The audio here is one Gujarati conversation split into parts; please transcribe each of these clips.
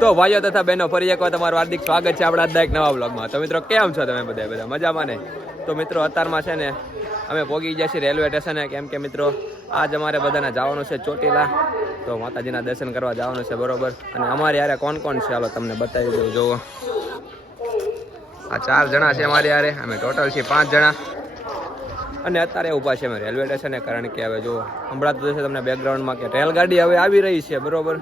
તો ભાઈઓ તથા બહેનો, ફરી એકવાર તમારું હાર્દિક સ્વાગત છે આપણા દરેક નવા બ્લોગમાં તો મિત્રો, કેમ છો તમે બધા? બધા મજામાં ને? તો મિત્રો, અત્યારમાં છે ને, અમે પહોંચી ગયા છીએ રેલવે સ્ટેશને. કેમ કે મિત્રો, આજ અમારે બધાને જવાનું છે ચોટીલા. તો માતાજીના દર્શન કરવા જવાનું છે, બરોબર? અને અમારે યારે કોણ કોણ છે? ચાલો તમને બતાવી દઉં, જુઓ. આ ચાર જણા છે અમારે યારે અમે ટોટલ છીએ પાંચ જણા. અને અત્યારે ઊભા છે અમે રેલવે સ્ટેશને, કારણ કે હવે જો હમણાં તો તમને બેકગ્રાઉન્ડમાં કે રેલગાડી હવે આવી રહી છે, બરોબર?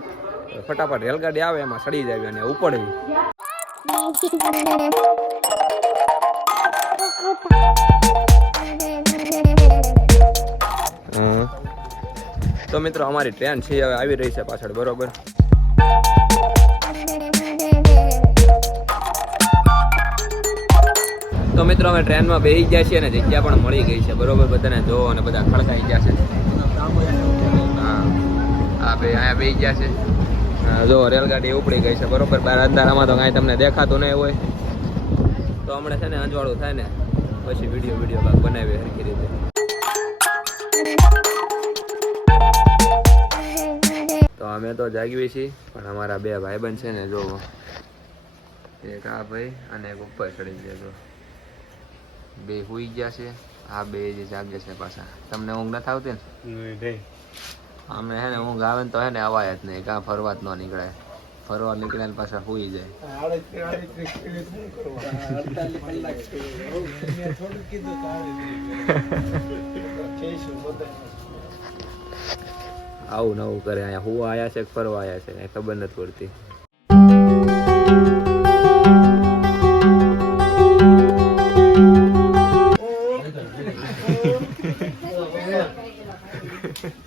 ફટાફટ રેલગાડી આવે, એમાં સડી જાય અને ઉપડવી. તો મિત્રો, અમારી ટ્રેન છે, હવે આવી રહી છે પાછળ, બરોબર? તો મિત્રો, અમે ટ્રેનમાં બેસી ગયા છીએ અને જગ્યા પણ મળી ગઈ છે, બરોબર? બધાને જો અને બધા ખડકાઈ ગયા છે. હા. હા, ભાઈ, અહીંયા બેસી ગયા છે. જો, રેલગાડી ઉપડી ગઈ છે, બરોબર? બાર અંધારામાં તો કાંઈ તમને દેખાતું નહીં હોય. તો હમણાં છે ને અંજવાળું થાય ને, પછી વીડિયો વીડિયો બનાવીએ હરખી રીતે. તો અમે તો જાગીએ છીએ, પણ અમારા બે ભાઈબંધ છે ને, જો, એક આ ભાઈ અને એક ઉપર ચડી ગયા જો. બે હુઈ ગયા છે, આ બે જે જાગે છે પાછા. તમને ઊંઘ નથી આવતી ને? અમે હે ને ઊંઘ આવે ને તો હે ને અવાય જ નહીં કાં ફરવા જ ન નીકળે ફરવા નીકળે ને પાછા સુઈ જાય. આવું નવું કરે અહીંયા હું આયા છે કે ફરવા આયા છે કાંઈ ખબર નથી પડતી.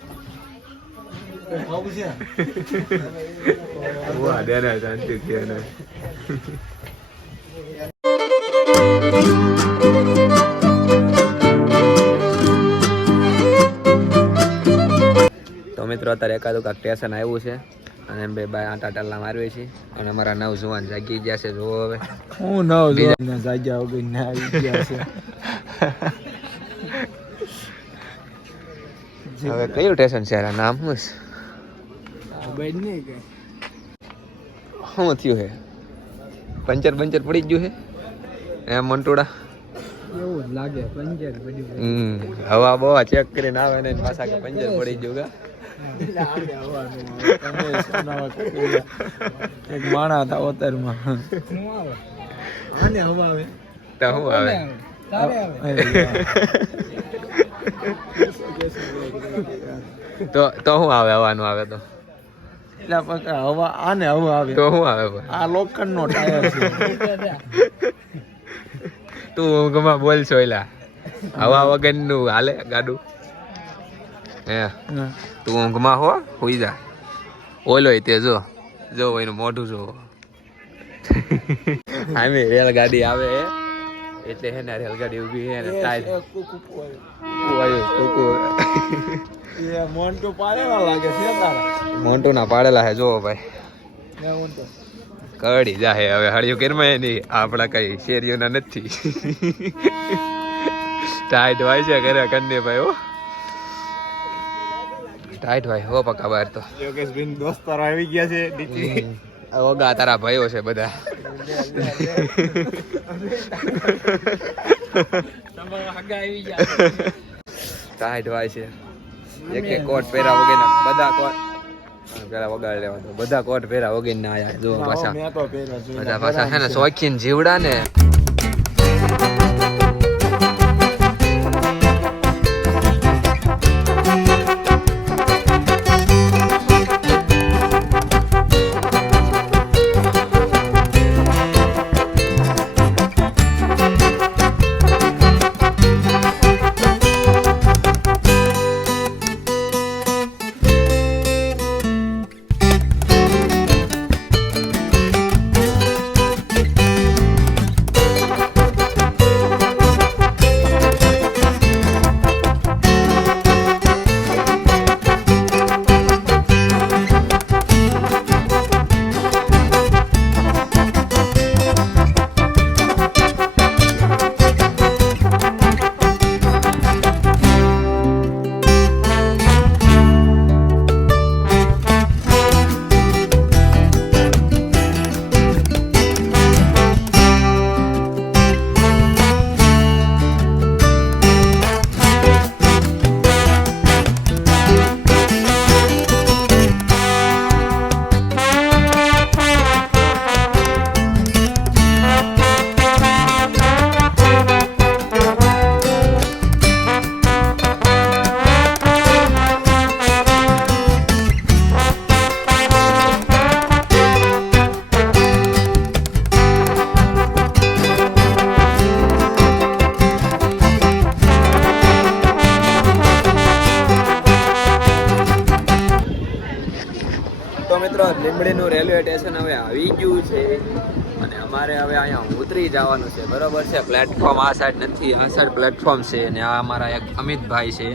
વાહ દેના શાંતિ કે મિત્રો અત્યારે એકાદું કાંક સ્ટેશન આવ્યું છે અને બે બાય આટા ટાલા મારવી છે અને અમારા નવ જુવાન જાગી ગયા છે જોવો હવે. હું નવ જોઈને જાગ્યા વગર ને આવી ગયા છે. હવે કયું સ્ટેશન છે? નામ શું છે? ખબર નહીં કઈ શું થયું હે? પંચર પંચર પડી ગયું હે? એમ મંટોડા એવું જ લાગે પંચર બધું હમ હવા બવા ચેક કરીને આવે ને પાછા કે પંચર પડી ગયું એક માણા હતા ઓતરમાં. આને હવા આવે? તો શું આવે? તો તો શું આવે હવાનું આવે તો? એટલે પછી હવા આને હવા આવે. તો શું આવે આ લોખંડ નો ટાયર છે. તું ઊંઘમાં બોલ છો એલા. હવા વગરનું હાલે ગાડું. હે. તું ઊંઘમાં હો હોઈ જા. ઓલો તે જો. જો એનું મોઢું જો. આમે રેલગાડી આવે એટલે હે ને રેલગાડી ઊભી હે ને ટાઈટ કુવાયું કુકુ એ મોન્ટુ પાડેલા લાગે છે તારા. મોન્ટુ ના પાડેલા હે જોવો ભાઈ. કડી જાહે હવે હળિયું કેરમાં નહીં. આપણા કઈ શેરીઓના નથી. ટાઈટ હોય છે ઘરે કન્ને ભાઈ હો. ટાઈટ હોય હો પક્કા બહાર તો. યોગેશભાઈ દોસ્તારો આવી ગયા છે નીચે ઓગા તારા ભાઈઓ છે બધા. ટાઈટ હોય છે. એક એક કોટ પહેરા વગર બધા કોટ. પેલા વગાડ લેવા બધા કોટ પહેરા વગર ના આયા. જો પાછા બધા પાછા છે ને શોખીન જીવડા ને. રેલવે સ્ટેશન હવે આવી ગયું છે. અને અમારે હવે અહીંયા ઉતરી જવાનું છે. બરોબર છે? પ્લેટફોર્મ આ સાઈડ નથી, આ સાઈડ પ્લેટફોર્મ છે અને આ અમારા એક અમિતભાઈ છે.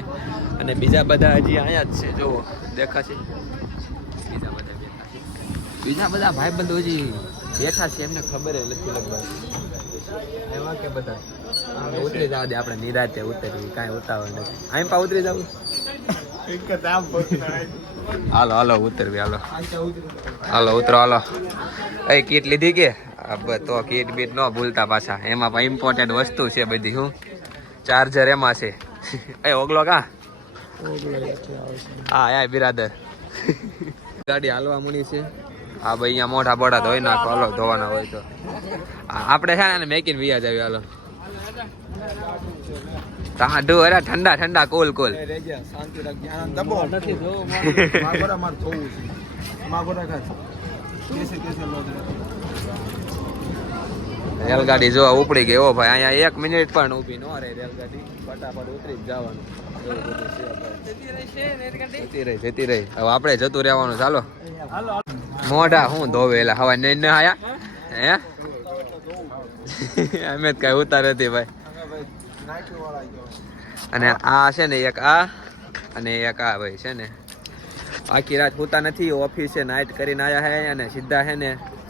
અને બીજા બધા હજી અહીંયા જ છે. જુઓ, દેખાશે? બીજા બધા બેઠા બીજા બધા ભાઈબંધો હજી બેઠા છે, એમને ખબર નથી લગભગ. એવા કે બધા? ઉતરી જવા દે, આપણે નિરાતે ઉતરવી કાંઈ ઉતાવળ નથી. અહીં પા ઉતરી જવું એક જ આમ પહોંચતા હાલો હાલો ઉતરવી હાલો. હાલો, ઉતરો, હાલો. એ કીટ લીધી કે? તો કીટ બીટ ન ભૂલતા પાછા. એમાં પણ ઇમ્પોર્ટન્ટ વસ્તુ છે બધી શું ચાર્જર એમાં છે. એ ઓગલો કા? હા યાર બિરાદર. ગાડી હાલવા મૂડી છે. હા, ભાઈ, અહીંયા મોઢા બોઢા ધોઈ નાખો હાલો ધોવાના હોય તો. આપણે છે ને, મેકીને વિયા જાવી હાલો. ટાઢું અરે ઠંડા ઠંડા કોલ કોલ. શાંતિ રાખજે આનંદ દબો. નથી જો માગોરા માર થોવું છે માગોરા ખાસ કેસે કેસે લોગ રેલગાડી જો ઉપડી ગઈ. ઓ ભાઈ અહીંયા એક મિનિટ પણ ઊભી ન રહે રેલગાડી. ફટાફટ ઉતરી જ જવાનું. જતી રહી જતી રહી હવે આપણે જતું રહેવાનું. ચાલો. મોઢા હું ધોવે એટલે હવા નહીં ન આયા? હે? અમે જ કઈ ઉતાર નથી ભાઈ. અને આ છે ને એક આ, અને એક આ ભાઈ છે ને. આખી રાત હોતા નથી, ઓફિસે નાઇટ કરીને આવ્યા હે અને સીધા હે ને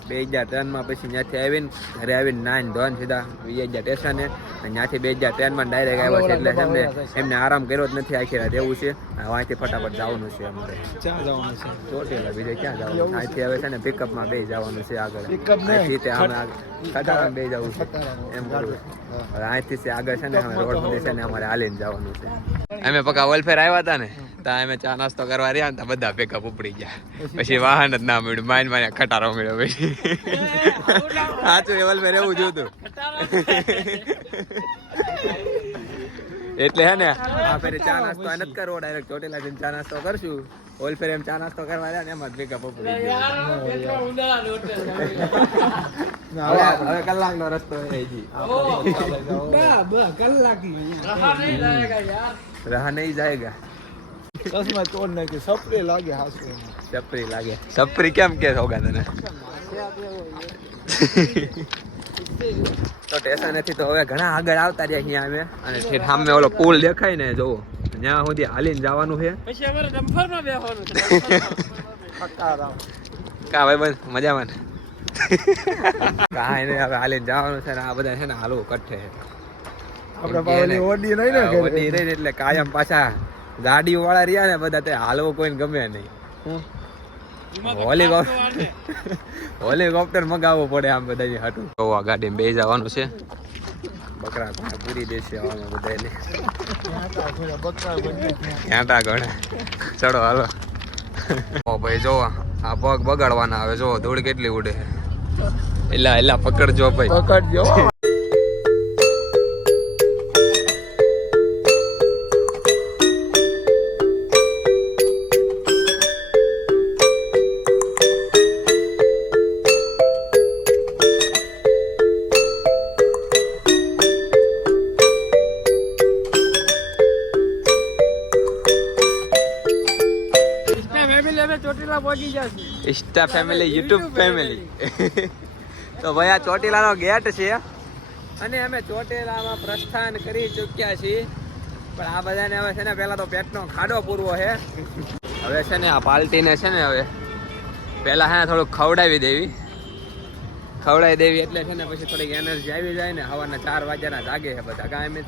બે હજાર ત્રણમાં પછી ત્યાંથી આવીને ઘરે આવીને નાઈન ધોન સીધા બે હજાર સ્ટેશને ત્યાંથી બે હજાર ત્રણમાં ડાયરેક્ટ આવ્યા છે એટલે એમને એમને આરામ કર્યો જ નથી. આખી રાત એવું છે. અહીંથી ફટાફટ જવાનું છે અમારે ક્યાં જવાનું છે? ચોટીલા બીજે ક્યાં જવાનું અહીંથી હવે છે ને પિકઅપમાં બે જવાનું છે આગળ. અહીંથી અમે ખટારામાં બે જવું છે. એમ કરવું હવે અહીંથી છે આગળ છે ને અમે રોડ સુધી છે ને અમારે હાલીને જવાનું છે. અમે પકા વેલફેર આવ્યા હતા ને ત્યાં અમે ચા નાસ્તો કરવા રહ્યા ને બધા પિકઅપ ઉપડી ગયા. પછી વાહન જ ના મળ્યું. માઇન માને ખટારો મળ્યો પછી. સાચું એ મેરે એવું જોતું એટલે હે ને આ ફેરે ચા નાસ્તો આ નથી કરવો ડાયરેક્ટ ચોટીલા જઈને ચા નાસ્તો કરશું. ઓલ ફેર એમ ચા નાસ્તો કરવા રહ્યા ને એમ જ પિકઅપ ઉપડી ગયું. હવે કલાક કલાકનો રસ્તો છે કલાક. રહા નહીં જાયગા. ચશ્મા તોડ નાખે સપરી લાગે હાસુ સપરી લાગે. સપરી કેમ કે હોગા તને? તો સ્ટેશનેથી તો હવે ઘણા આગળ આવતા રહ્યા અહીંયા અમે. અને ઠેઠ સામે ઓલો પુલ દેખાય ને જોવો ત્યાં સુધી હાલીને જવાનું છે. ખટારામ કા ભાઈ બંધ? મજામાં કાંઈ નહીં હવે હાલીને જવાનું છે ને આ બધા છે ને હાલવું કઠે. આપણે પાવલી ઓડી નહીં ને એટલે કાયમ પાછા ગાડી વાળા રહ્યા ને બધા તે હાલવો કોઈને ગમે નહીં. હોલિકોપ્ટર હોલિકોપ્ટર મગાવવું પડે આમ બધા હાટું. તો આ ગાડી બે જવાનું છે. બકરા ઘણા પૂરી દેશે આવામાં બધાને ઘણા ચડો હાલો. ઓ ભાઈ જો આ પગ બગાડવાના આવે જો ધૂળ કેટલી ઉડે. એલા એલા પકડજો ભાઈ. પકડજો. ઇન્સ્ટા ફેમિલી યુટ્યુબ ફેમિલી તો ભાઈ આ ચોટીલાનો ગેટ છે. અને અમે ચોટીલામાં પ્રસ્થાન કરી ચૂક્યા છીએ. પણ આ બધાને હવે છે ને પહેલા તો પેટનો ખાડો પૂરવો છે. હવે છે ને આ પાલટીને છે ને હવે પહેલા હે થોડું થોડુંક ખવડાવી દેવી. ખવડાવી દેવી એટલે છે ને પછી થોડીક એનર્જી આવી જાય ને સવારના ચાર વાગ્યાના જાગે છે બધા કાંઈ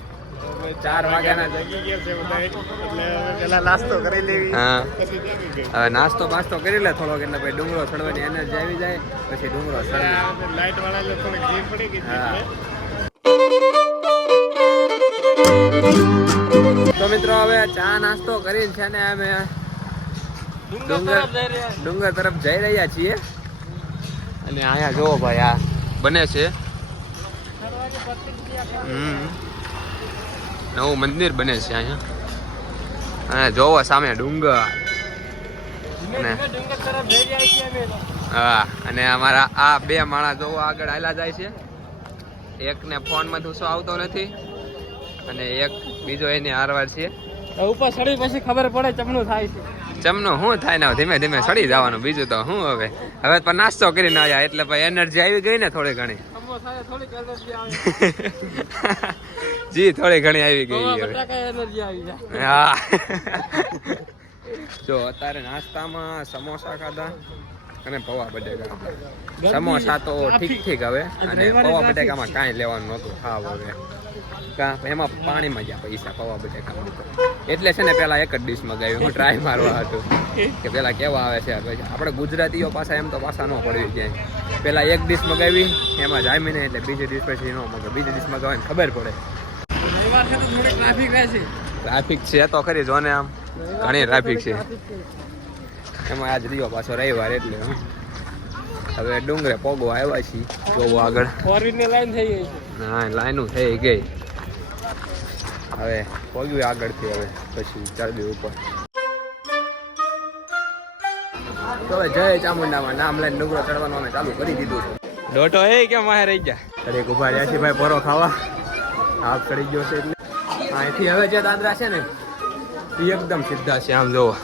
ચાર વાગ્યાના જાગે પેલા નાસ્તો કરી લેવી. હા. નાસ્તો બાસ્તો કરી લે થોડોક એટલે પછી ડુંગળો ચડવાની એનર્જી આવી જાય પછી ડુંગળો ચડી લાઈટ વાળા થોડીક જીવ પડી ગઈ હા. તો મિત્રો હવે ચા નાસ્તો કરીને છે ને અમે ડુંગર ડુંગર તરફ જઈ રહ્યા છીએ. અને અહીંયા જોવો ભાઈ આ બને છે. હમ. નવું મંદિર બને છે અહીંયા. અને જોવો સામે ડુંગર. અને હા અને અમારા આ બે માણસ જોવો આગળ આયલા જાય છે. એકને ફોનમાં ધૂસો આવતો નથી અને એક બીજો એની હારવાર છે. ઉપર સડી પછી ખબર પડે ચમનું થાય છે. ચમનું શું થાય ને ધીમે ધીમે સડી જવાનું બીજું તો શું હવે? હવે પણ નાસ્તો કરીને આવ્યા એટલે પછી એનર્જી આવી ગઈ ને થોડી ઘણી. જી થોડી ઘણી આવી ગઈ હવે. હા. જો અત્યારે નાસ્તામાં સમોસા ખાધા અને પૌવા બટેકા સમોસા તો ઠીક ઠીક હવે અને પૌવા બટેકામાં કાંઈ લેવાનું નહોતું ખાવ હવે. કા એમાં પાણીમાં ગયા પૈસા પૌવા બટેકામાં તો. એટલે છે ને પેલા એક જ ડીશ મગાવી હું ટ્રાય મારવા હતું. કે પેલા કેવા આવે છે પછી આપણે ગુજરાતીઓ પાછા એમ તો પાછા ન પડવી જાય પેલા એક ડીશ મગાવી એમાં જામીને એટલે બીજી ડીશ પછી ન મગાવી. બીજી ડીશ મગાવીને ખબર પડે. ટ્રાફિક છે. તો ખરી જો ને આમ. ઘણી ટ્રાફિક છે. એમાં આજ રહ્યો પાછો રવિવાર એટલે હવે ડુંગરે પોગો આવ્યા છીએ. જોવો આગળ. ફોર લાઈન થઈ ગઈ છે. હા લાઈનું થઈ ગઈ. હવે પોગ્યું આગળથી હવે પછી ચરબી ઉપર. તો હવે જય ચામુંડામાં. નામ લઈને ડુંગરો ચડવાનું અમે ચાલુ કરી દીધું છે. ડોટો એ કેમ માહે રહી ગયા? અરે ઊભા રહ્યા છે ભાઈ પરો ખાવા. હાથ ચડી ગયો છે એટલે. અહીંથી હવે જે દાદરા છે ને એ એકદમ સીધા છે આમ જોવો.